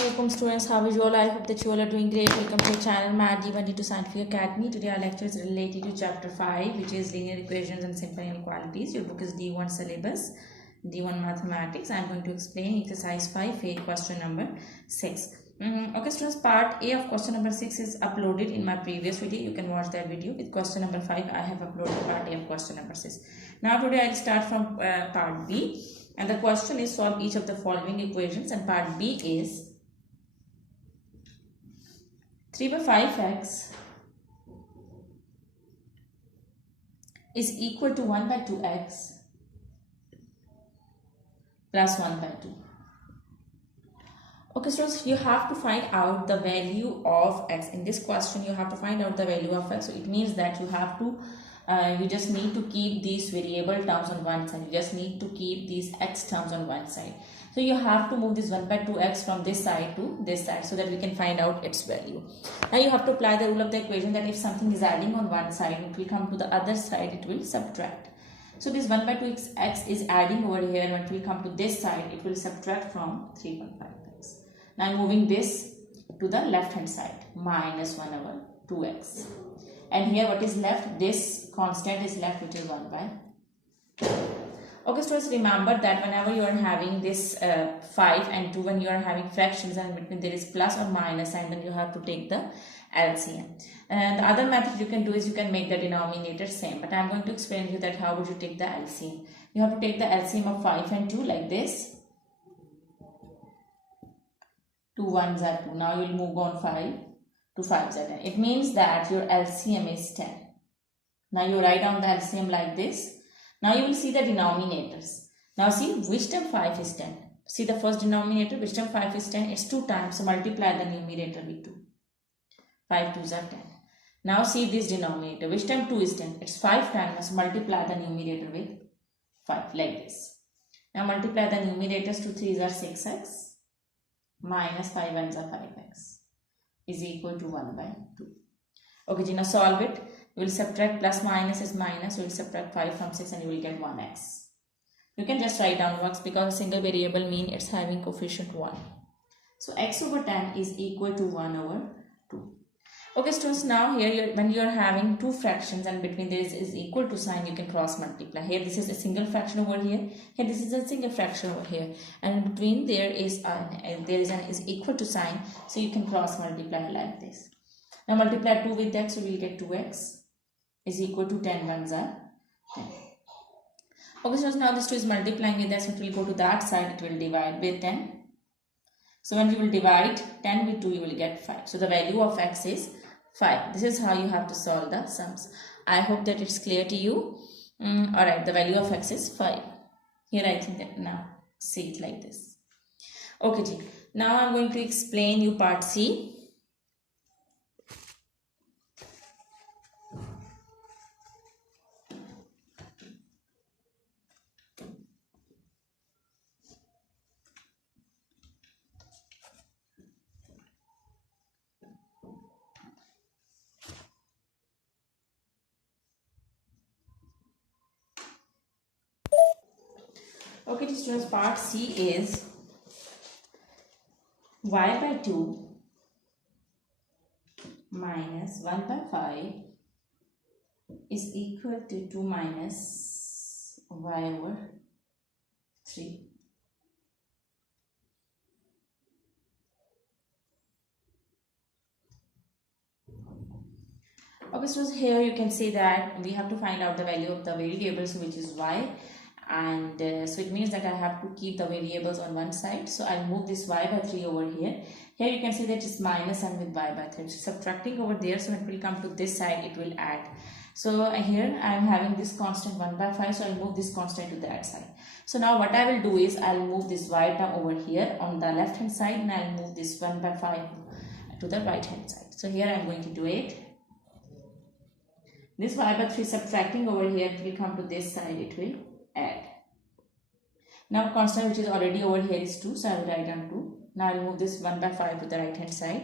Assalamualaikum students, how are you all? I hope that you all are doing great. Welcome to the channel Math D1D2 Scientific Academy. Today our lecture is related to chapter 5, which is linear equations and simple inequalities. Your book is D1 syllabus, D1 mathematics. I am going to explain exercise 5, question number 6. Okay students, part A of question number 6 is uploaded in my previous video. You can watch that video. With question number 5, I have uploaded part A of question number 6. Now today I will start from part B. And the question is solve each of the following equations, and part B is 3 by 5x is equal to 1 by 2x plus 1 by 2. Okay, so you have to find out the value of x. In this question, you have to find out the value of x. So it means that you have to you just need to keep these variable terms on one side. You just need to keep these x terms on one side. So you have to move this 1 by 2x from this side to this side so that we can find out its value. Now you have to apply the rule of the equation that if something is adding on one side, it will come to the other side, it will subtract. So this 1 by 2x is adding over here, and when it will come to this side, it will subtract from 3.5x. Now I'm moving this to the left hand side, minus 1 over 2x. And here what is left? This constant is left, which is 1 by 2. Okay, students, remember that whenever you are having this 5 and 2, when you are having fractions and between there is plus or minus sign, then you have to take the LCM. And the other method you can do is you can make the denominator same. But I am going to explain to you that how would you take the LCM. You have to take the LCM of 5 and 2 like this. 2 1s are 2. Now you will move on 5 to 5s are 10. It means that your LCM is 10. Now you write down the LCM like this. Now you will see the denominators. Now see which term 5 is 10. See the first denominator, which term 5 is 10. It's 2 times. So multiply the numerator with 2. 5 2s are 10. Now see this denominator. Which term 2 is 10? It's 5 times. So multiply the numerator with 5 like this. Now multiply the numerators. 2 3s are 6x minus 5 1s are 5x is equal to 1 by 2. Okay, now solve it. You will subtract plus minus is minus. You will subtract 5 from 6 and you will get 1x. You can just write down x because a single variable means it's having coefficient 1. So x over 10 is equal to 1 over 2. Okay students, now here when you are having two fractions and between there is equal to sign, you can cross multiply. Here this is a single fraction over here. Here this is a single fraction over here. And in between there is an is equal to sign. So you can cross multiply like this. Now multiply 2 with x, so we will get 2x is equal to 10 1s are 10. Okay, so now this 2 is multiplying with x, so it will go to that side, it will divide with 10. So when you will divide 10 with 2, you will get 5. So the value of x is 5. This is how you have to solve the sums. I hope that it's clear to you. Alright, the value of x is 5. Here I think that now see it like this. Okay, now I'm going to explain you part C. Okay, students, part C is y by 2 minus 1 by 5 is equal to 2 minus y over 3. Okay, so here you can see that we have to find out the value of the variables, which is y. And so it means that I have to keep the variables on one side. So I'll move this y by 3 over here. Here you can see that it's minus and with y by 3. So subtracting over there, so it will come to this side, it will add. So here I am having this constant 1 by 5. So I'll move this constant to that side. So now what I will do is I'll move this y term over here on the left hand side, and I'll move this 1 by 5 to the right hand side. So here I'm going to do it. This y by 3 subtracting over here, it will come to this side, it will add. Now constant which is already over here is 2, so I will write down 2. Now I will move this 1 by 5 to the right hand side.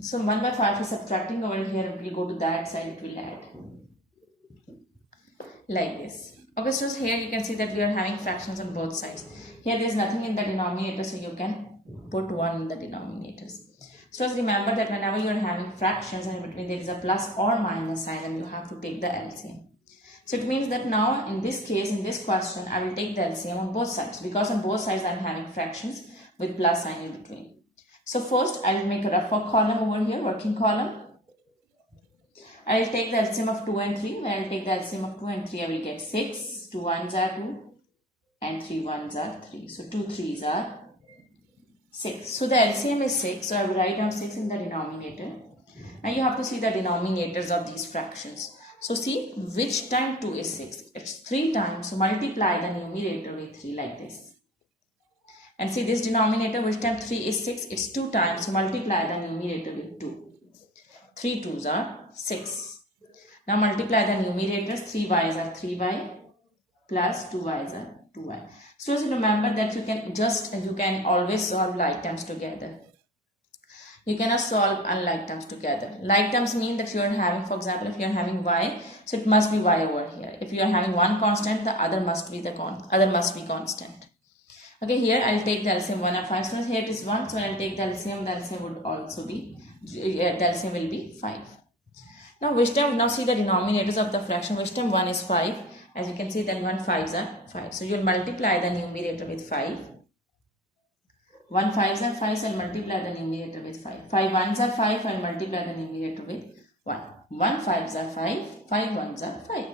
So 1 by 5 is subtracting over here, it will go to that side, it will add like this. Okay, so here you can see that we are having fractions on both sides. Here there is nothing in the denominator, so you can put 1 in the denominators. So remember that whenever you are having fractions and in between there is a plus or minus sign, then you have to take the LCM. So it means that now in this case, in this question, I will take the LCM on both sides, because on both sides I am having fractions with plus sign in between. So first I will make a rough work column over here, working column. I will take the LCM of 2 and 3. When I will take the LCM of 2 and 3, I will get 6. 2 1s are 2 and 3 1s are 3. So 2 3s are 6. So the LCM is 6. So I will write down 6 in the denominator. And you have to see the denominators of these fractions. So see which time 2 is 6. It's 3 times. So multiply the numerator with 3 like this. And see this denominator, which time 3 is 6. It's 2 times. So multiply the numerator with 2. 3 2s are 6. Now multiply the numerators. 3y's are 3y plus 2y's are 2y. So remember that you can always solve like terms together. You cannot solve unlike terms together. Like terms mean that you are having, for example, if you are having y, so it must be y over here. If you are having one constant, the other must be constant. Okay, here I will take the LCM 1 and 5. So here it is 1. So when I will take the LCM would also be, the LCM will be 5. Now which term, now see the denominators of the fraction, which term 1 is 5. As you can see, then 1 5s are 5. So you will multiply the numerator with 5. 1 5s are 5, so I will multiply the numerator with 5. 5 1s are 5, I will multiply the numerator with 1. 1 5s are 5, 5 1s are 5.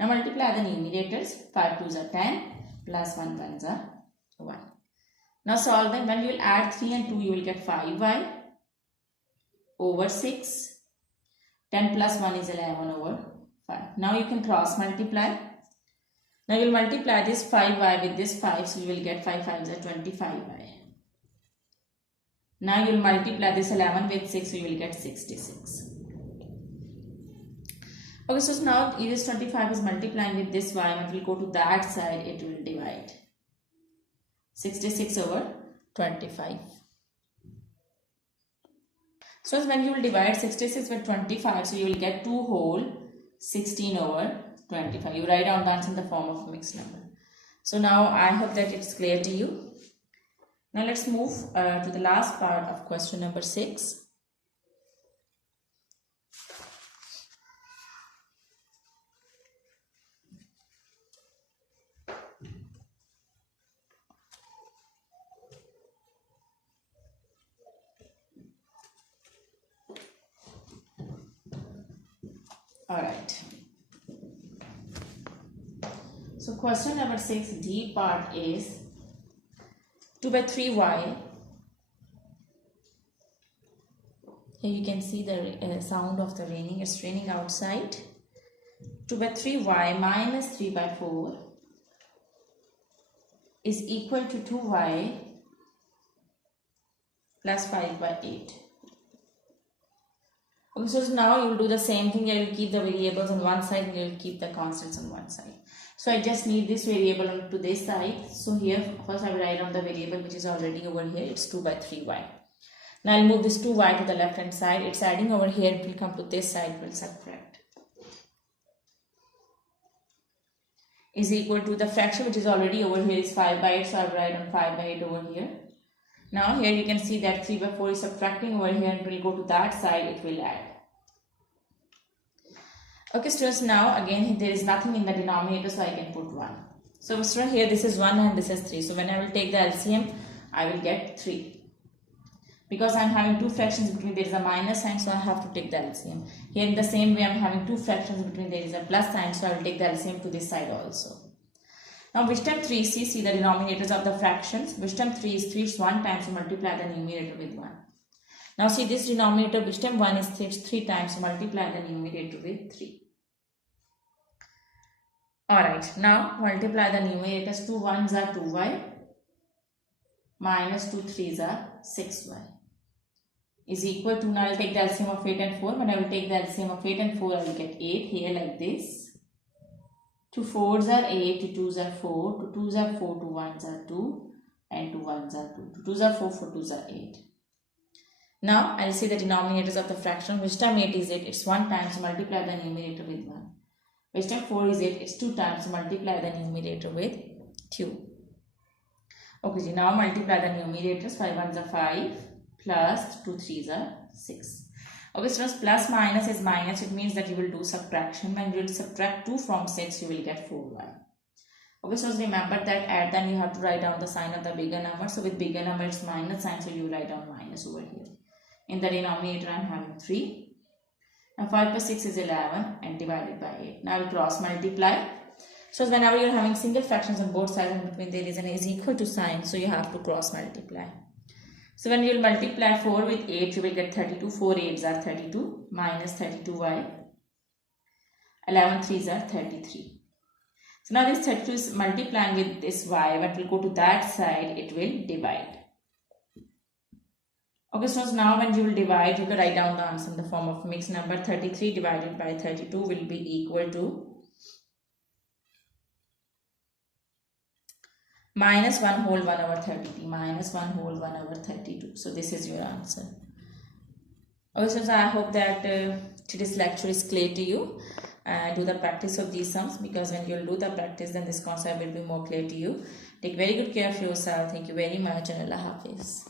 Now multiply the numerators. 5 2s are 10 plus 1 1s are 1. Now solve them. When you will add 3 and 2, you will get 5y over 6. 10 plus 1 is 11 over 5. Now you can cross multiply. Now you will multiply this 5y with this 5, so you will get 5 5s are 25y. Now you will multiply this 11 with 6, so you will get 66. Okay, so now this 25 is multiplying with this y, and if we go to that side, it will divide. 66 over 25. So when you will divide 66 with 25, so you will get 2 whole 16 over 25. You write down the answer in the form of a mixed number. So now I hope that it's clear to you. Now let's move to the last part of question number 6. Alright. So question number 6, D part is 2 by 3y. Here you can see the sound of the raining. It's raining outside. 2 by 3y minus 3 by 4 is equal to 2y plus 5 by 8. Okay, so now you will do the same thing. You will keep the variables on one side and you will keep the constants on one side. So I just need this variable to this side. So here first I will write down the variable which is already over here. It's 2 by 3y. Now I'll move this 2y to the left hand side. It's adding over here. It will come to this side. It will subtract. Is equal to the fraction which is already over here is 5 by 8. So I will write on 5 by 8 over here. Now here you can see that 3 by 4 is subtracting over here. It will go to that side. It will add. Okay students, now again there is nothing in the denominator, so I can put 1. So students, here this is 1 and this is 3. So when I will take the LCM, I will get 3. Because I am having two fractions between there is a minus sign, so I have to take the LCM. Here in the same way I am having two fractions between there is a plus sign, so I will take the LCM to this side also. Now which term 3, see the denominators of the fractions. Which term 3 is 3, it's 1 time, so multiply the numerator with 1. Now see this denominator, which term 1 is 3, it's 3 times, so multiply the numerator with 3. Alright, now multiply the numerators. 2 1s are 2y minus 2 3s are 6y is equal to, now I will take the LCM of 8 and 4. When I will take the LCM of 8 and 4, I will get 8 here like this. 2 4s are 8, 2 2s are 4, 2 2s are 4, 2 1s are 2 and 2 1s are 2. 2 2s are 4, 4 2s are 8. Now I will see the denominators of the fraction. Which term 8 is 8? It's 1 time, so multiply the numerator with 1. Which term 4 is 8? It's 2 times, so multiply the numerator with 2. Okay, ji, now multiply the numerators. 5 ones are 5 plus 2 threes are 6. Okay, students, plus minus is minus. It means that you will do subtraction. When you will subtract 2 from 6, you will get 4y. Okay, so remember that at then you have to write down the sign of the bigger number. So with bigger number it's minus sign, so you write down minus over here. In the denominator I am having 3. Now 5 plus 6 is 11 and divided by 8. Now I will cross multiply. So whenever you are having single fractions on both sides and between there is an is equal to sign, so you have to cross multiply. So when you will multiply 4 with 8, you will get 32. 4 8s are 32 minus 32y. 11 3s are 33. So now this 32 is multiplying with this y. When it will go to that side, it will divide. Okay, so now when you will divide, you will write down the answer in the form of mixed number. 33 divided by 32 will be equal to minus 1 whole 1 over 32. Minus 1 whole 1 over 32. So this is your answer. Okay, so I hope that today's lecture is clear to you. Do the practice of these sums, because when you will do the practice, then this concept will be more clear to you. Take very good care of yourself. Thank you very much and Allah Hafiz.